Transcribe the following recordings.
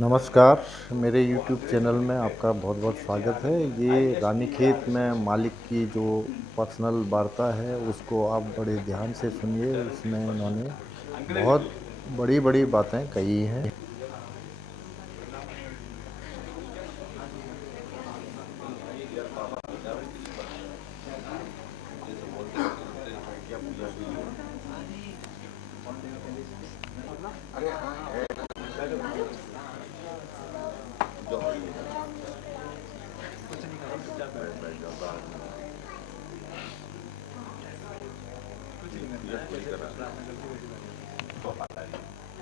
नमस्कार, मेरे YouTube channel में आपका बहुत-बहुत स्वागत है। ये रानीखेत में मालिक की जो पर्सनल वार्ता है, उसको आप बड़े ध्यान से सुनिए। इसमें इन्होंने बहुत बड़ी-बड़ी बातें कही हैं।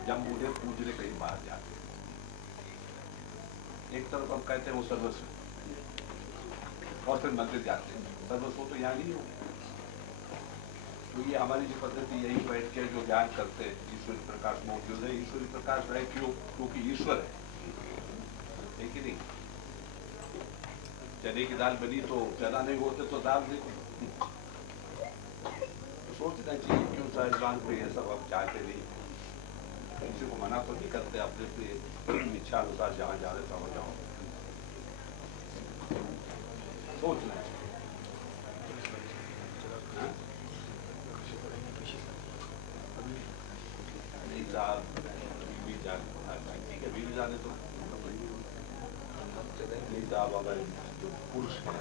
जब मुझे पूजने कहीं बाहर जाते, एक तरफ हम कहते हैं वो सर्वस्व, और फिर मंदिर जाते हैं सर्वस्व तो यहाँ नहीं हो। तो ये हमारी जो पद्धति यही बैठ के जो ज्ञान करते हैं ईश्वरी प्रकाश मौजूद है। ईश्वरी प्रकाश है क्यों? क्योंकि ईश्वर है कि नहीं। चने की दाल बनी तो चना नहीं होते तो दाल नहीं। तो सोचना चाहिए क्यों साहिबान पे ये सब हम चाहते नहीं। किसी को मना तो नहीं करते, अपने अपने इच्छा अनुसार जहाँ जा रहे समझ जाओ। सोचना चाहिए। ठीक है, बीवी जाने तो नहीं साहब, अगर जो पुरुष है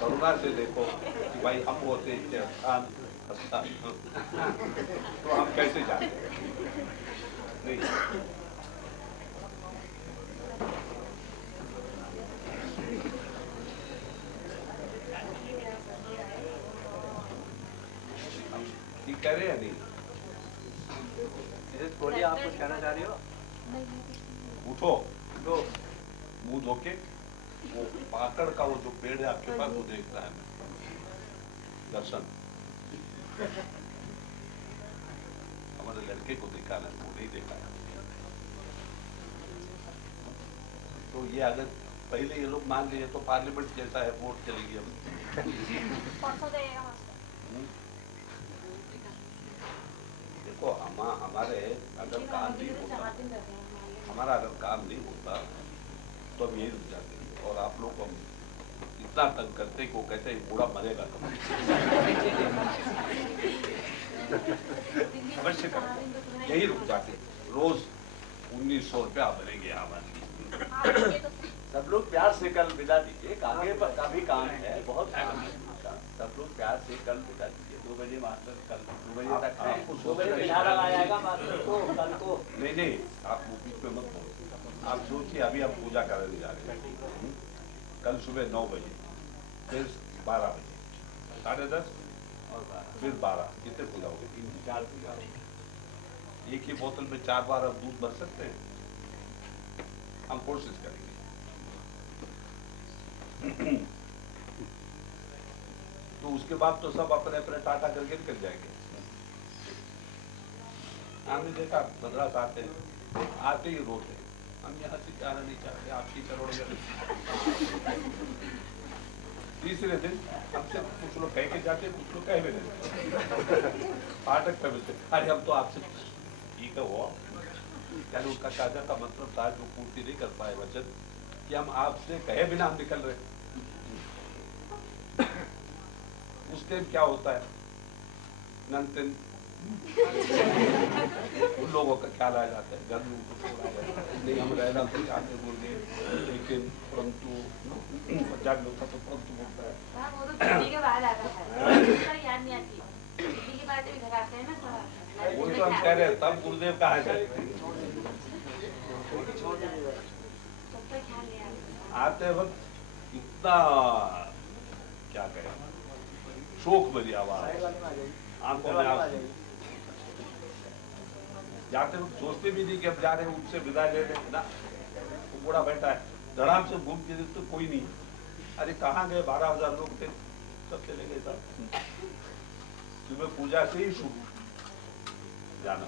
करुणा से देखो कि भाई हम होते तो हम कैसे जाते नहीं। ठीक कह रहे हैं नहीं? बोलिए, आप कुछ कहना चाह रही हो? उठो तो मुंह धोके वो पाकड़ का वो जो पेड़ है आपके पास वो देखता है दर्शन। हमारे लड़के को देखा ना, वो नहीं देखा है। तो ये अगर पहले ये लोग मान लिए तो पार्लियामेंट जैसा है, वोट चलेगी अब। देखो हमारे अगर काम नहीं होता, हमारा अगर काम नहीं होता तो हम यही रुक जाते हैं। और आप लोग को इतना तंग करते कि वो कहते हैं बूढ़ा मरेगा कब। अवश्य कर यही रुक जाते। रोज 1900 रुपया भरेंगे हमारे। सब लोग प्यार से कल विदा दीजिए, आगे का भी काम है बहुत। सब लोग प्यार से कल विदा दीजिए। 2 बजे मास्टर कल 2 बजे तक है। 2 बजे बिठाया जाएगा मास्टर को कल को। नहीं, आप बीच में मत बोलो। आप सोचिए, अभी आप पूजा करने जा रहे हैं कल सुबह 9 बजे, फिर 12 बजे, 10:30 और 12 फिर 12, कितने पूजा हो गए? 3-4 पूजा। एक ही बोतल में 4 बार आप दूध भर सकते हैं? हम कोशिश करेंगे। तो उसके बाद तो सब अपने अपने टाटा करके निकल जाएंगे। हमने देखा मद्रास आते ही रोते, हम यहाँ से जाना नहीं चाहते, आपकी करोड़ में। तीसरे दिन हमसे कुछ लोग कह के जाते, कुछ लोग कह भी नहीं। फाटक पे मिलते, अरे हम तो आपसे ठीक है वो क्या उनका काजा का मतलब था जो पूर्ति नहीं कर पाए वचन कि हम आपसे कहे बिना हम निकल रहे। उस टाइम क्या होता है नंतन उन लोगों का ख्याल आ जाता है, घर में उनको छोड़ा जाता है। नहीं हम रहना तो चाहते बोलते, लेकिन परंतु जाग होता तो परंतु बोलता है। वो तो हम कह रहे हैं तब गुरुदेव कहा जाए। आते वक्त इतना क्या कहें, शोक भरी आवाज आंखों में आंसू। जाते वक्त सोचते भी नहीं कि अब जा रहे हैं, उनसे विदा ले रहे ना। वो बूढ़ा बैठा है, धड़ाम से घूम के तो कोई नहीं। अरे कहाँ गए? 12,000 लोग थे, सब चले गए। सब सुबह पूजा से ही शुरू जाना।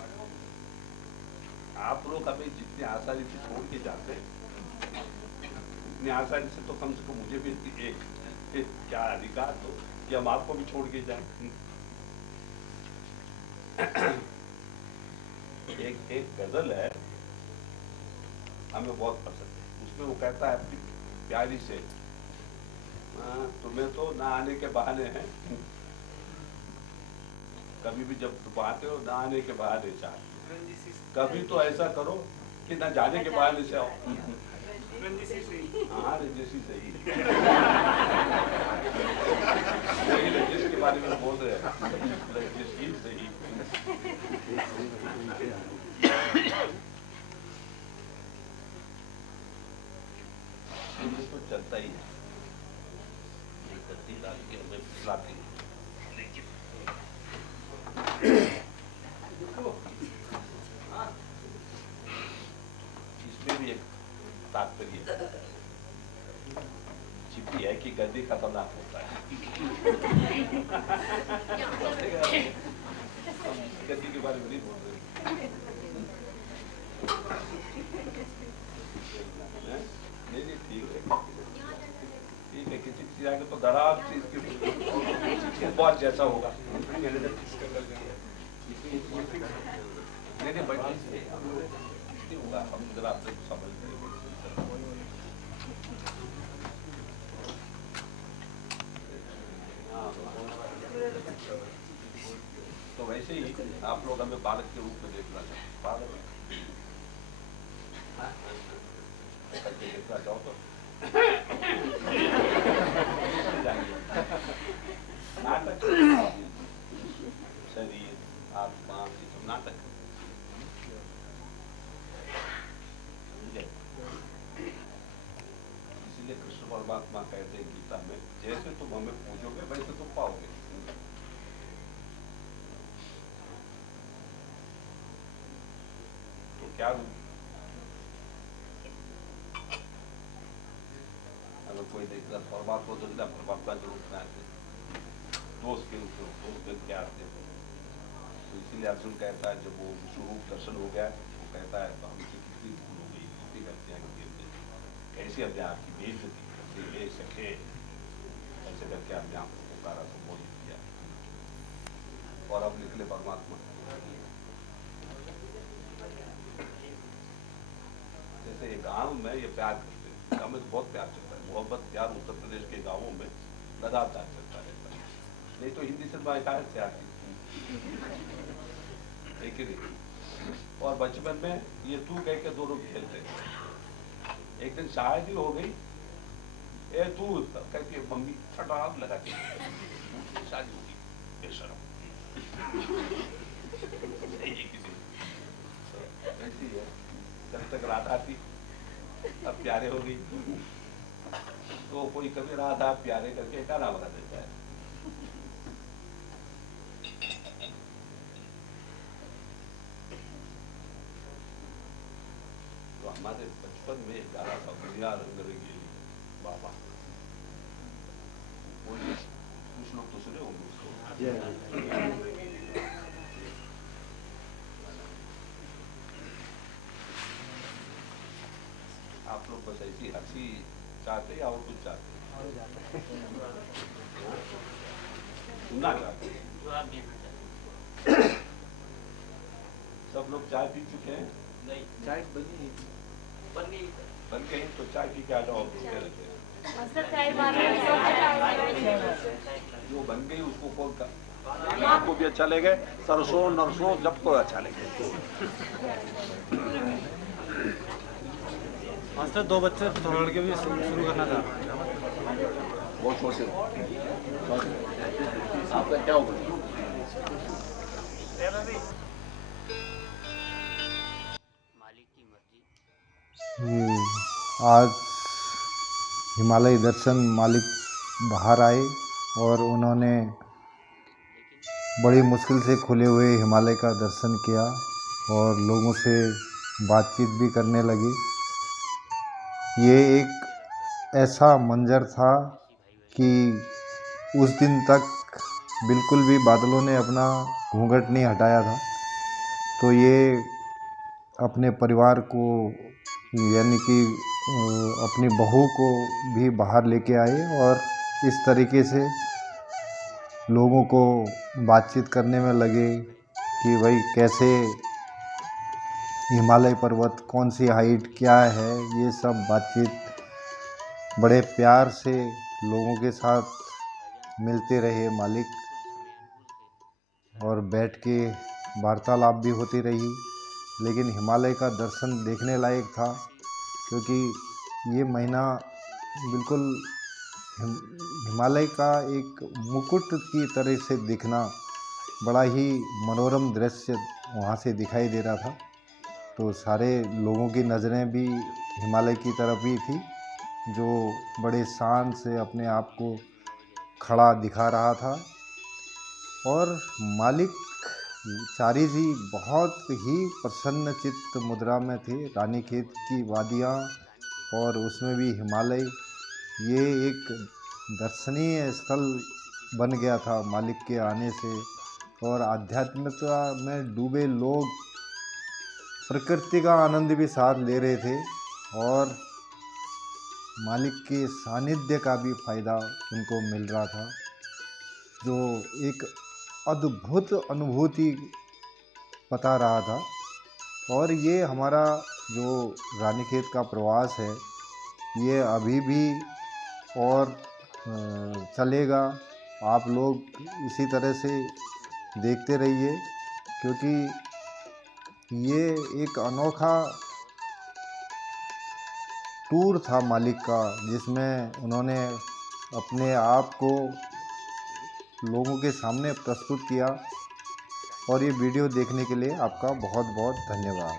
आप लोग हमें जितनी आसानी से छोड़ के जाते हैं इतनी आसानी से तो कम से कम मुझे भी एक क्या अधिकार दो कि हम आपको भी छोड़ के जाएं। एक गजल है हमें बहुत पसंद है, उसमें वो कहता है अपनी प्यारी से, तुम्हें तो ना आने के बहाने हैं, कभी भी जब तुम आते हो ना आने के बहाने चाहते, कभी तो ऐसा करो कि ना जाने के बहाने से आओ। हाँ रंजिशी सही वही रंजिश के बारे में बोल रहे हैं, रंजिशी सही। ये तो चलता ही है, गद्दी डाल के हमें पिलाती है। इसमें भी एक तात्पर्य छिपी है कि गद्दी खतरनाक होता है। गद्दी के बारे में नहीं बोल रहे, नहीं ठीक है, किसी चीज आगे तो धड़ाम से इसके बहुत जैसा होगा। नहीं बट होगा, हम जरा आपसे समझ गए। तो वैसे ही आप लोग हमें बालक के रूप में देखना चाहते, बालक देखना चाहो तो नाटक, शरीर आत्मा नाटक। इसीलिए कृष्ण परमात्मा कहते हैं गीता में, जैसे तुम हमें पूजोगे वैसे तुम पाओगे। तो क्या अगर कोई देखता परमात्मा तो परमात्मा के रूप में आते, दोस्त के रूप में, दोस्त में क्या आते हैं। तो इसीलिए अर्जुन कहता है जब वो स्वरूप दर्शन हो गया वो कहता है तो हमसे कितनी भूल हो गई, कितनी गलतियां की, कैसे अपने आप की बेइज्जती करते ले सके, ऐसे करके अपने आप को पुकारा, संबोधित किया और अब निकले परमात्मा। जैसे ये गांव में ये प्यार करते हैं, गांव में तो बहुत प्यार चलता है, मोहब्बत प्यार उत्तर प्रदेश के गांवों में लगातार चलता रहता है, नहीं तो हिंदी सिनेमा एकाएक से आती है। और बचपन में ये तू कह के दोनों खेलते, एक दिन शादी हो गई, ए तू कहती मम्मी छटाप लगा के शादी होगी बेशरम। ऐसी है, जब तक राधा थी अब प्यारे हो गई, तो कोई कभी राधा प्यारे करके गाना बना देता है। तो हमारे बचपन में गाना था दुनिया रंग रंगीली बाबा, कुछ लोग तो सुने होंगे उसको। आप लोग बस ऐसी हंसी चाहते या और कुछ चाहते? सुनना चाहते? सब लोग चाय पी चुके हैं? नहीं, चाय बन गई तो चाय पी के आ जाओ, जो बन गई उसको कौन का आपको भी अच्छा लगे, सरसों नरसों जब को अच्छा लगे। मास्टर दो बच्चे पकड़ के भी शुरू करना था, बहुत छोटे आपका क्या होगा? आज हिमालय दर्शन मालिक बाहर आए और उन्होंने बड़ी मुश्किल से खुले हुए हिमालय का दर्शन किया और लोगों से बातचीत भी करने लगे। ये एक ऐसा मंजर था कि उस दिन तक बिल्कुल भी बादलों ने अपना घूंघट नहीं हटाया था। तो ये अपने परिवार को यानी कि अपनी बहू को भी बाहर लेके आए और इस तरीके से लोगों को बातचीत करने में लगे कि भाई कैसे हिमालय पर्वत, कौन सी हाइट क्या है, ये सब बातचीत बड़े प्यार से लोगों के साथ मिलते रहे मालिक, और बैठ के वार्तालाप भी होती रही। लेकिन हिमालय का दर्शन देखने लायक था, क्योंकि ये महीना बिल्कुल हिमालय का एक मुकुट की तरह से दिखना, बड़ा ही मनोरम दृश्य वहाँ से दिखाई दे रहा था। तो सारे लोगों की नज़रें भी हिमालय की तरफ ही थी, जो बड़े शान से अपने आप को खड़ा दिखा रहा था। और मालिक चारी जी बहुत ही प्रसन्न चित्त मुद्रा में थे। रानीखेत की वादियाँ और उसमें भी हिमालय, ये एक दर्शनीय स्थल बन गया था मालिक के आने से। और आध्यात्मिकता में डूबे लोग प्रकृति का आनंद भी साथ ले रहे थे, और मालिक के सानिध्य का भी फायदा उनको मिल रहा था, जो एक अद्भुत अनुभूति बता रहा था। और ये हमारा जो रानीखेत का प्रवास है, ये अभी भी और चलेगा। आप लोग इसी तरह से देखते रहिए, क्योंकि ये एक अनोखा टूर था मालिक का, जिसमें उन्होंने अपने आप को लोगों के सामने प्रस्तुत किया। और ये वीडियो देखने के लिए आपका बहुत बहुत धन्यवाद।